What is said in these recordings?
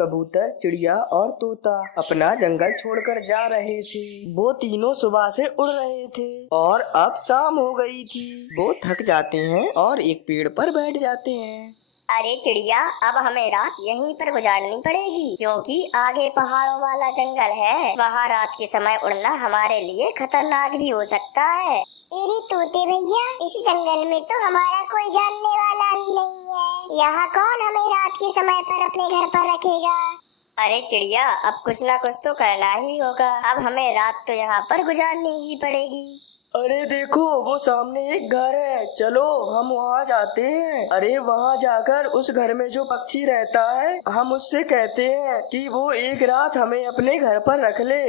कबूतर, चिड़िया और तोता अपना जंगल छोड़कर जा रहे थे। वो तीनों सुबह से उड़ रहे थे और अब शाम हो गई थी। वो थक जाते हैं और एक पेड़ पर बैठ जाते हैं। अरे चिड़िया, अब हमें रात यहीं पर गुजारनी पड़ेगी क्योंकि आगे पहाड़ों वाला जंगल है। वहाँ रात के समय उड़ना हमारे लिए खतरनाक भी हो सकता है। अरे तोते भैया, इस जंगल में तो हमारा कोई जानने वाला भी नहीं है। यहाँ कौन हमें रात के समय पर अपने घर पर रखेगा? अरे चिड़िया, अब कुछ ना कुछ तो करना ही होगा। अब हमें रात तो यहाँ पर गुजारनी ही पड़ेगी। अरे देखो, वो सामने एक घर है, चलो हम वहाँ जाते हैं। अरे वहाँ जाकर उस घर में जो पक्षी रहता है, हम उससे कहते हैं कि वो एक रात हमें अपने घर पर रख ले।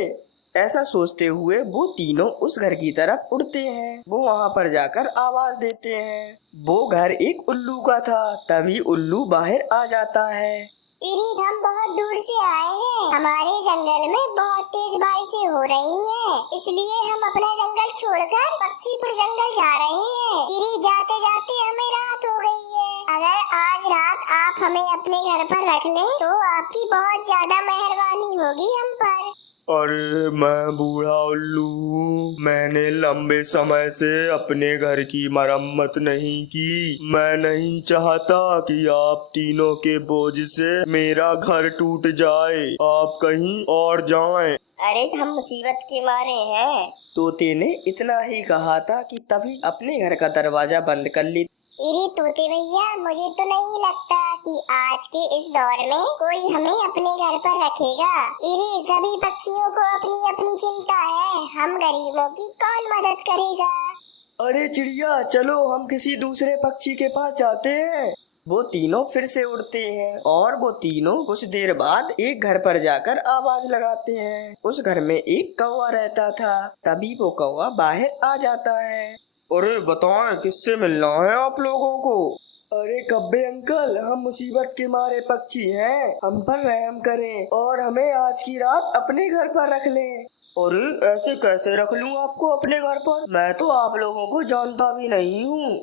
ऐसा सोचते हुए वो तीनों उस घर की तरफ उड़ते हैं। वो वहाँ पर जाकर आवाज देते हैं। वो घर एक उल्लू का था। तभी उल्लू बाहर आ जाता है। अरे हम बहुत दूर से आए हैं। हमारे जंगल में बहुत तेज बारिशें हो रही हैं, इसलिए हम अपना जंगल छोड़कर पक्षीपुर जंगल जा रहे हैं। अरे जाते जाते हमें रात हो गई है। अगर आज रात आप हमें अपने घर पर रख लें तो आपकी बहुत ज्यादा मेहरबानी होगी हम पर। अरे मैं बूढ़ा उल्लू हूँ। मैंने लंबे समय से अपने घर की मरम्मत नहीं की। मैं नहीं चाहता कि आप तीनों के बोझ से मेरा घर टूट जाए। आप कहीं और जाएं। अरे हम मुसीबत के मारे हैं। तोते ने इतना ही कहा था कि तभी अपने घर का दरवाजा बंद कर ली। अरे तोते भैया, मुझे तो नहीं लगता कि आज के इस दौर में कोई हमें अपने घर पर रखेगा। अरे सभी पक्षियों को अपनी अपनी चिंता है, हम गरीबों की कौन मदद करेगा? अरे चिड़िया, चलो हम किसी दूसरे पक्षी के पास जाते हैं। वो तीनों फिर से उड़ते हैं और वो तीनों कुछ देर बाद एक घर पर जाकर आवाज लगाते हैं। उस घर में एक कौवा रहता था। तभी वो कौवा बाहर आ जाता है। अरे बताएं, किससे मिलना है आप लोगों को? अरे कब्बे अंकल, हम मुसीबत के मारे पक्षी हैं, हम पर रहम करें और हमें आज की रात अपने घर पर रख लें। अरे ऐसे कैसे रख लूं आपको अपने घर पर? मैं तो आप लोगों को जानता भी नहीं हूँ।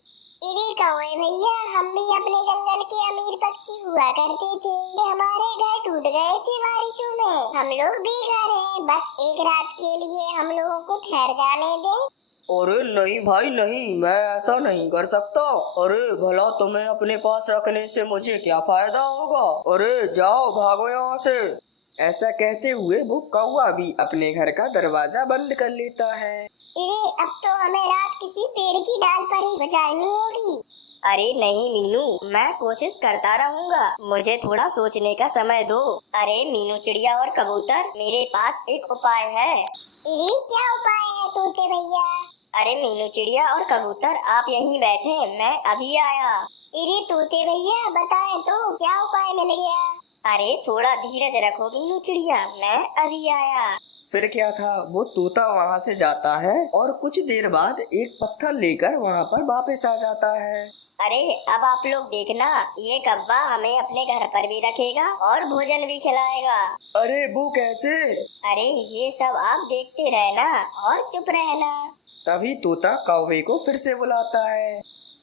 अरे कौवे भैया, हम भी अपने जंगल के अमीर पक्षी हुआ करते थे। हमारे घर टूट गए थे बारिशों में। हम लोग बेघर हैं, बस एक रात के लिए हम लोगों को ठहर जाने दें। अरे नहीं भाई नहीं, मैं ऐसा नहीं कर सकता। अरे भला तुम्हें अपने पास रखने से मुझे क्या फायदा होगा? अरे जाओ, भागो यहाँ से। ऐसा कहते हुए वो कौवा भी अपने घर का दरवाजा बंद कर लेता है। अरे अब तो हमें रात किसी पेड़ की डाल पर ही गुजारनी होगी। अरे नहीं मीनू, मैं कोशिश करता रहूंगा। मुझे थोड़ा सोचने का समय दो। अरे मीनू, चिड़िया और कबूतर, मेरे पास एक उपाय है। अरे क्या उपाय है तोते भैया? अरे मीनू, चिड़िया और कबूतर, आप यहीं बैठे, मैं अभी आया। अरे तोते भैया, बताएं तो क्या उपाय मिल गया? अरे थोड़ा धीरज रखो मीनू चिड़िया, मैं अभी आया। फिर क्या था, वो तोता वहाँ से जाता है और कुछ देर बाद एक पत्थर लेकर वहाँ पर वापस आ जाता है। अरे अब आप लोग देखना, ये कौवा हमें अपने घर पर भी रखेगा और भोजन भी खिलाएगा। अरे वो कैसे? अरे ये सब आप देखते रहना और चुप रहना। तभी तोता कौवे को फिर से बुलाता है।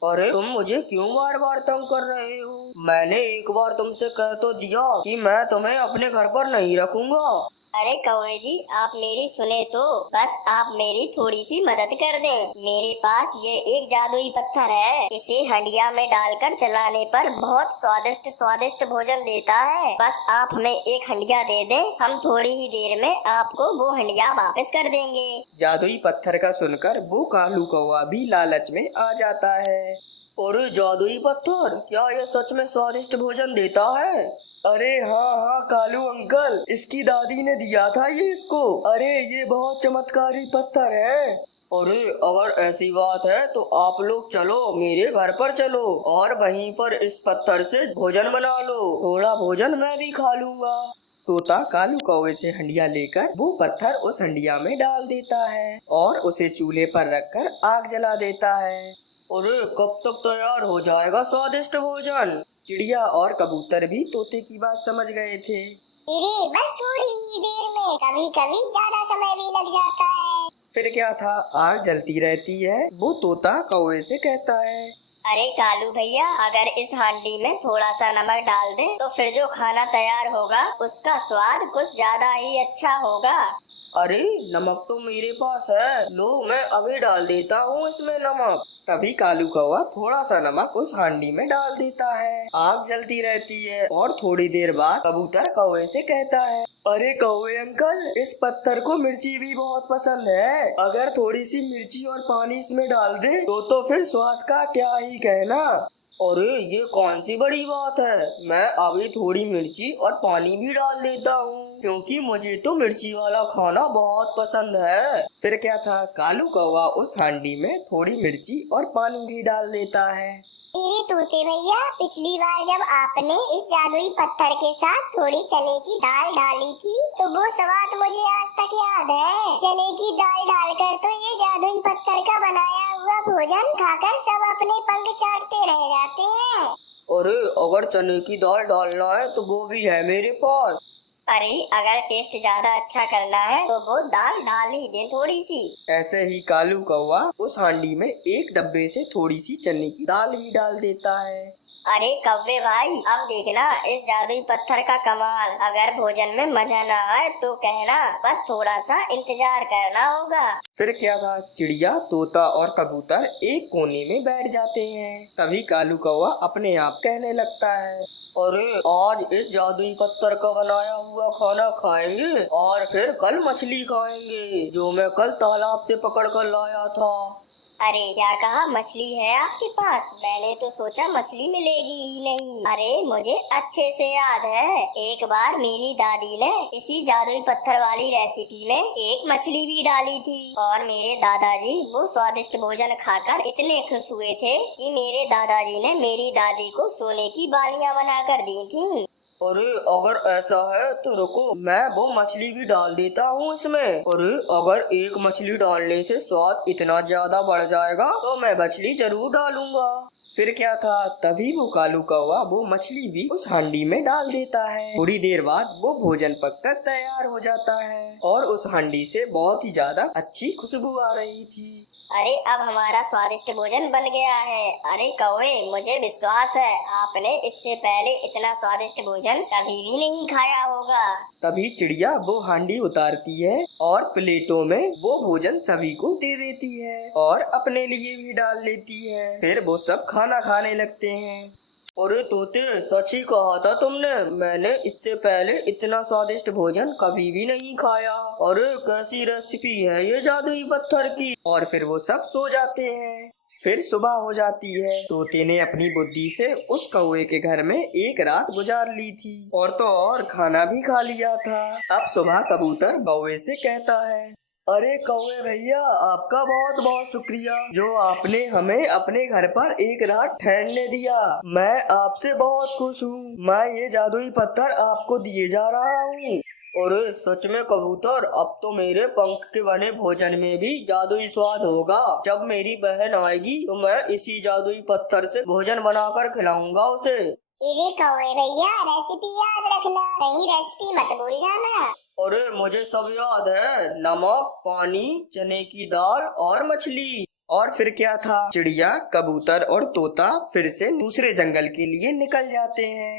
अरे तुम मुझे क्यों बार बार तंग कर रहे हो? मैंने एक बार तुमसे कह तो दिया कि मैं तुम्हें अपने घर पर नहीं रखूंगा। अरे कौवे जी, आप मेरी सुने तो, बस आप मेरी थोड़ी सी मदद कर दें। मेरे पास ये एक जादुई पत्थर है, इसे हंडिया में डालकर चलाने पर बहुत स्वादिष्ट स्वादिष्ट भोजन देता है। बस आप हमें एक हंडिया दे दें, हम थोड़ी ही देर में आपको वो हंडिया वापस कर देंगे। जादुई पत्थर का सुनकर वो कालू कौवा भी लालच में आ जाता है। अरे जादुई पत्थर, क्या ये सच में स्वादिष्ट भोजन देता है? अरे हाँ हाँ कालू अंकल, इसकी दादी ने दिया था ये इसको। अरे ये बहुत चमत्कारी पत्थर है। अरे अगर ऐसी बात है तो आप लोग चलो, मेरे घर पर चलो और वहीं पर इस पत्थर से भोजन बना लो। थोड़ा भोजन मैं भी खा लूंगा। तोता कालू कौवे से हंडिया लेकर वो पत्थर उस हंडिया में डाल देता है और उसे चूल्हे पर रखकर आग जला देता है। अरे कब तक तैयार हो जाएगा स्वादिष्ट भोजन? चिड़िया और कबूतर भी तोते की बात समझ गए थे। अरे बस थोड़ी ही देर में, कभी कभी ज्यादा समय भी लग जाता है। फिर क्या था, आग जलती रहती है। वो तोता कौवे से कहता है, अरे कालू भैया, अगर इस हांडी में थोड़ा सा नमक डाल दे तो फिर जो खाना तैयार होगा उसका स्वाद कुछ ज्यादा ही अच्छा होगा। अरे नमक तो मेरे पास है, लो मैं अभी डाल देता हूँ इसमें नमक। तभी कालू कौवा थोड़ा सा नमक उस हांडी में डाल देता है। आग जलती रहती है और थोड़ी देर बाद कबूतर कौवे से कहता है, अरे कौवे अंकल, इस पत्थर को मिर्ची भी बहुत पसंद है। अगर थोड़ी सी मिर्ची और पानी इसमें डाल दे तो फिर स्वाद का क्या ही कहना। अरे ये कौन सी बड़ी बात है, मैं अभी थोड़ी मिर्ची और पानी भी डाल देता हूँ, क्योंकि मुझे तो मिर्ची वाला खाना बहुत पसंद है। फिर क्या था, कालू कौवा उस हांडी में थोड़ी मिर्ची और पानी भी डाल देता है। अरे तोते भैया, पिछली बार जब आपने इस जादुई पत्थर के साथ थोड़ी चने की दाल डाली थी तो वो स्वाद मुझे आज तक याद है। चने की दाल डालकर तो ये जादुई पत्थर का बनाया हुआ भोजन खाकर सब अपने पंख चाटते रह जाते हैं। अरे अगर चने की दाल डालना है तो वो भी है मेरे पास। अरे अगर टेस्ट ज्यादा अच्छा करना है तो वो दाल डाल ही दे थोड़ी सी। ऐसे ही कालू कौवा उस हांडी में एक डब्बे से थोड़ी सी चने की दाल भी डाल देता है। अरे कौवे भाई, अब देखना इस जादुई पत्थर का कमाल। अगर भोजन में मजा ना आए तो कहना, बस थोड़ा सा इंतजार करना होगा। फिर क्या था, चिड़िया, तोता और कबूतर एक कोने में बैठ जाते हैं। तभी कालू कौवा अपने आप कहने लगता है, अरे आज इस जादुई पत्थर का बनाया हुआ खाना खाएंगे और फिर कल मछली खाएंगे जो मैं कल तालाब से पकड़ कर लाया था। अरे क्या कहा, मछली है आपके पास? मैंने तो सोचा मछली मिलेगी ही नहीं। अरे मुझे अच्छे से याद है, एक बार मेरी दादी ने इसी जादुई पत्थर वाली रेसिपी में एक मछली भी डाली थी और मेरे दादाजी वो स्वादिष्ट भोजन खाकर इतने खुश हुए थे कि मेरे दादाजी ने मेरी दादी को सोने की बालियां बनाकर दी थी। अरे अगर ऐसा है तो रुको, मैं वो मछली भी डाल देता हूँ इसमें। अरे अगर एक मछली डालने से स्वाद इतना ज्यादा बढ़ जाएगा तो मैं मछली जरूर डालूंगा। फिर क्या था, तभी वो कालू कौवा वो मछली भी उस हांडी में डाल देता है। थोड़ी देर बाद वो भोजन पककर तैयार हो जाता है और उस हांडी से बहुत ही ज्यादा अच्छी खुशबू आ रही थी। अरे अब हमारा स्वादिष्ट भोजन बन गया है। अरे कौवे, मुझे विश्वास है आपने इससे पहले इतना स्वादिष्ट भोजन कभी भी नहीं खाया होगा। तभी चिड़िया वो हांडी उतारती है और प्लेटों में वो भोजन सभी को दे देती है और अपने लिए भी डाल लेती है। फिर वो सब खाना खाने लगते हैं। अरे तोते, सच ही कहा था तुमने, मैंने इससे पहले इतना स्वादिष्ट भोजन कभी भी नहीं खाया। अरे कैसी रेसिपी है ये जादुई पत्थर की। और फिर वो सब सो जाते हैं। फिर सुबह हो जाती है। तोते ने अपनी बुद्धि से उस कौवे के घर में एक रात गुजार ली थी और तो और खाना भी खा लिया था। अब सुबह कबूतर कौवे से कहता है, अरे कौवे भैया, आपका बहुत बहुत शुक्रिया जो आपने हमें अपने घर पर एक रात ठहरने दिया। मैं आपसे बहुत खुश हूँ। मैं ये जादुई पत्थर आपको दिए जा रहा हूँ। अरे सच में कबूतर, अब तो मेरे पंख के बने भोजन में भी जादुई स्वाद होगा। जब मेरी बहन आएगी तो मैं इसी जादुई पत्थर से भोजन बनाकर खिलाऊंगा उसे। अरे कौवे भैया, रेसिपी याद रखना, कहीं रेसिपी मत भूल जाना। अरे मुझे सब याद है, नमक, पानी, चने की दाल और मछली। और फिर क्या था, चिड़िया, कबूतर और तोता फिर से दूसरे जंगल के लिए निकल जाते हैं।